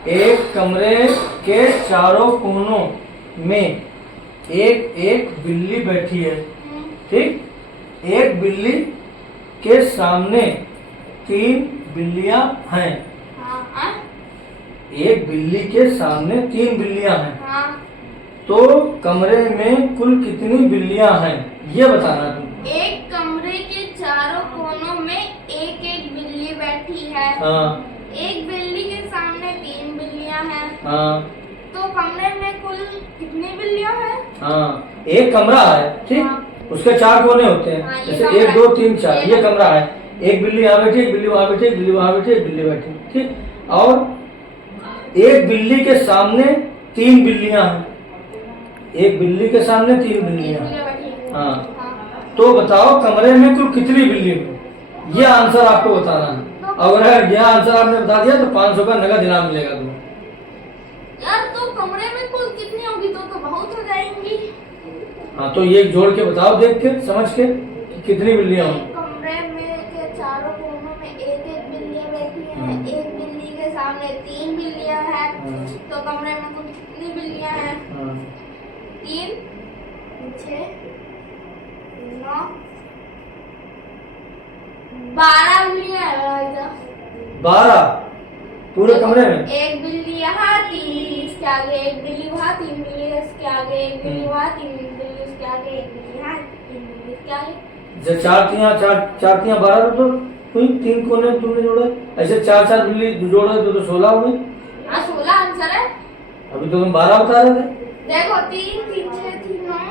एक कमरे के चारों कोनों में एक एक बिल्ली बैठी है, ठीक। एक बिल्ली के सामने 3 बिल्लियां हैं। हाँ। एक बिल्ली के सामने 3 बिल्लियां हैं। हाँ। तो कमरे में कुल कितनी बिल्लियां हैं ये बताना तुम। एक कमरे के चारों कोनों में एक एक बिल्ली बैठी है। हाँ। एक बिल्ली के सामने 3 बिल्लियां हैं। हाँ। तो कमरे में कुल कितनी बिल्लियां हैं? हाँ, एक कमरा है, ठीक। हाँ। उसके 4 कोने होते हैं। हाँ, ये जैसे कमरा 1 2 3 4 है। ये कमरा है। एक बिल्ली यहाँ बैठी, एक बिल्ली वहां बैठी, एक बिल्ली वहां बैठी, एक बिल्ली बैठी, ठीक। और एक बिल्ली के सामने 3 बिल्लियां हैं। एक बिल्ली के सामने 3 बिल्लियां हैं। बैठी हैं। हाँ। हाँ। तो बताओ कमरे में कुल कितनी बिल्ली हुई, ये आंसर आपको बताना है। अगर यह आंसर आपने बता दिया तो 500 का नगद इनाम मिलेगा तुम्हें। यार तो कमरे में कुल कितनी होगी? तो बहुत हो जाएंगी। हाँ, तो ये जोड़ के बताओ, देख के समझ के कि कितनी बिल्लियां होंगी। कमरे में के चारों कोनों में एक एक बिल्लियां बैठी हैं। एक बिल्ली के सामने 3 बिल्लियां हैं। तो कमरे में कुल कितनी बिल्लियां हैं? 3 6 9 12 बिल्लियां हैं भाई साहब। 12 पूरे कमरे में। एक बिल्ली यहाँ, 3 बिल्ली इसके आगे, एक बिल्ली वहाँ, 3 बिल्ली इसके आगे, एक बिल्ली वहाँ, 3 बिल्ली उसके आगे, एक बिल्ली यहाँ, 3 बिल्ली इसके आगे। जैसे 4 तियां 12 तो हुई, 3 कोने तुमने जोड़े। ऐसे 4 बिल्ली जोड़े तो 16 हुई। हाँ 16 आंसर है। अभी तो तुम 12 बता रहे थे। देखो 3 3 6 3 9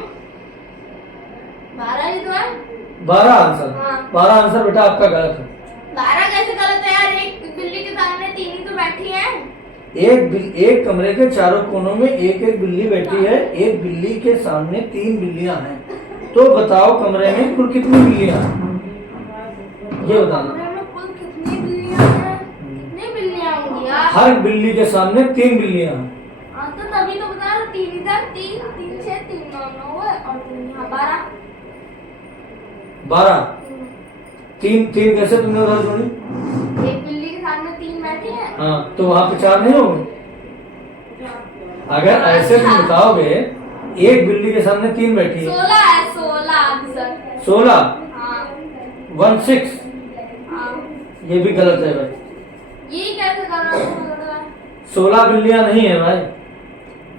12 ही तो है। 12 आंसर। हाँ। 12 आंसर बेटा आपका गलत है। 12 कैसे गलत है यार? एक बिल्ली के सामने 3 ही तो बैठी है। एक कमरे के चारों कोनों में एक एक बिल्ली बैठी है। एक बिल्ली के सामने 3 बिल्लियां हैं। तो बताओ कमरे में कुल कितनी बिल्लियां हैं ये बताना। कमरे में कुल कितनी बिल्लियां हैं? कितनी बिल्लियां होंगी यार? हर बिल्ली के सामने 3 बिल्लियां हैं। हाँ तो तभी तो बता रहा हूँ। 3 इधर, 3 3 6 3 9 9 है और 3 यहाँ 12। 12 3 कैसे तुमने उधर जोड़ी? एक बिल्ली के सामने 3 बैठी है। हाँ, तो वहां पे 4 नहीं होंगे। अगर ऐसे तुम बताओगे एक बिल्ली के सामने 3 बैठी है। 16 है, 16 आंसर। 16 हाँ। 16 हाँ। ये भी गलत है भाई। ये कैसे कर रहा है? 16 बिल्लियां नहीं है भाई।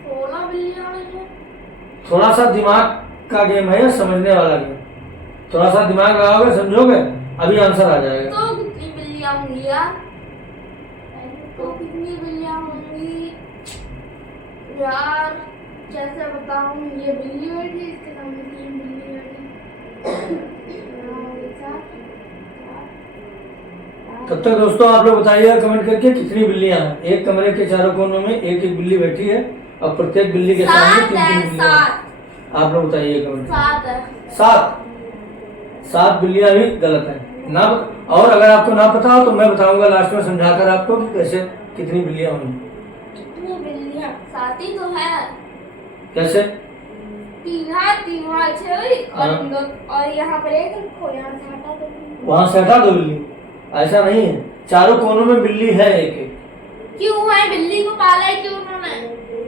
16 बिल्लियां हैं। थोड़ा सा दिमाग का गेम है या समझने वाला गेम। थोड़ा सा दिमाग लगाओगे, समझोगे, अभी आंसर आ जाएगा। तो कितनी बिल्लियां होंगी यार? तो कितनी बिल्लियां होंगी यार? कैसे बताऊं? ये बिल्ली बैठी, इसके सामने 3 बिल्ली बैठी। तब तक दोस्तों आप लोग बताइए कमेंट करके कितनी बिल्लियां हैं। एक कमरे के चारों कोनों में एक एक बिल्ली बैठी है और प्रत्येक बिल्ली के सामने 3 बिल्लियां हैं। आप लोग बताइए कमेंट। 7 है। 7 बिल्लियां भी गलत है ना। और अगर आपको ना पता हो तो मैं बताऊंगा लास्ट में समझाकर आपको कि कैसे कितनी बिल्लियां होंगी। कितनी बिल्लियां? 7 ही तो है। कैसे? 3 है, 3 वहाँ 6 हुई हाँ। और यहाँ पर एक रखो, यहाँ से हटा दो। वहां से हटा दो बिल्ली। ऐसा नहीं है, चारों कोनों में बिल्ली है एक एक। क्यों है? बिल्ली को पाला है क्यों उन्होंने?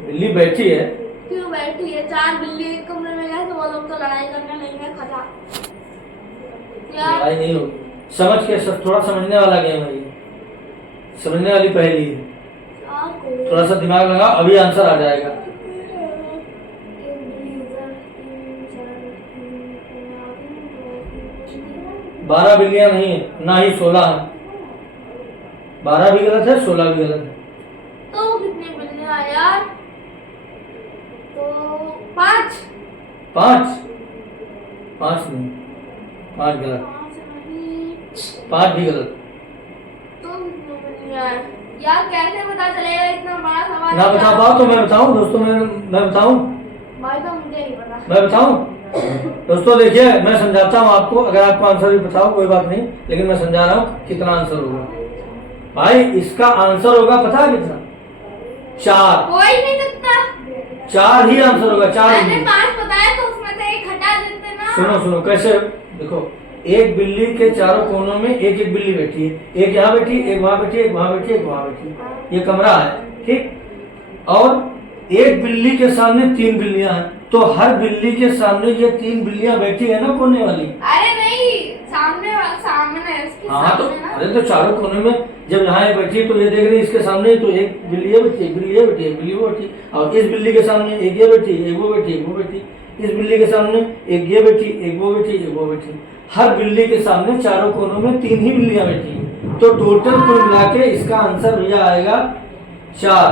बिल्ली बैठी है। क्यों बैठी है? 4 बिल्ली एक कमरे में गए तो वो लोग तो लड़ाई करने लेंगे। खजा यार। लड़ाई नहीं होगी, समझ के सब। थोड़ा समझने वाला गेम है ये, समझने वाली पहेली है। थोड़ा सा दिमाग लगाओ, अभी आंसर आ जाएगा। 12 बिल्लियां नहीं है, ना ही 16 है। 12 भी गलत है, 16 भी गलत है। तो कितनी बिल्लियां यार? तो 5 नहीं, 5 गलत। 5 भी गलत। तो कितनी बिल्लियां हैं यार? कैसे पता चलेगा? इतना बड़ा सवाल ना बता पाओ तो मैं बताऊं दोस्तों। मैं बताऊं भाई? तो मुझे नहीं पता। मैं बताऊं दोस्तों। देखिए मैं समझाता हूँ आपको। अगर आपको आंसर भी बताओ कोई बात नहीं, लेकिन मैं समझा रहा हूँ कितना आंसर होगा। भाई इसका आंसर होगा, पता है कितना? 4। कोई नहीं सकता। 4 ही आंसर होगा। 4 मैंने 5 बताया तो उसमें से एक हटा देते ना। सुनो कैसे देखो। एक बिल्ली के चारों कोनों में एक एक बिल्ली बैठी है। एक यहाँ बैठी, एक वहां बैठी, एक वहां बैठी, एक वहां बैठी। ये कमरा है, ठीक। और एक बिल्ली के सामने 3 बिल्लियां हैं, तो हर बिल्ली के सामने ये 3 बिल्लियां बैठी है ना कोने वाली। अरे नहीं, सामने इसके हाँ तो सामने ना। अरे तो चारों कोने में जब यहाँ ये बैठी तो ये देख रही है इसके सामने, तो एक बिल्ली है बैठी, एक बिल्ली है बैठी, एक बिल्ली वो बैठी, और इस बिल्ली के सामने एक ये बैठी, एक वो बैठी, एक वो बैठी, इस बिल्ली के सामने एक ये बैठी, एक वो बैठी, एक वो बैठी। हर बिल्ली के सामने चारों कोनों में 3 ही बिल्लियां बैठी हैं। तो टोटल कुल मिला के इसका आंसर भैया आएगा 4।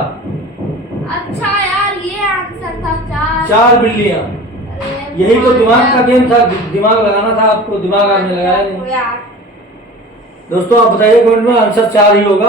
अच्छा यार, ये आंसर था 4। 4 बिल्लियां। अरे यही तो दिमाग का गेम था, दिमाग लगाना था आपको, दिमाग आपने लगाया नहीं। यार दोस्तों आप बताइए कमेंट में, आंसर 4 ही होगा।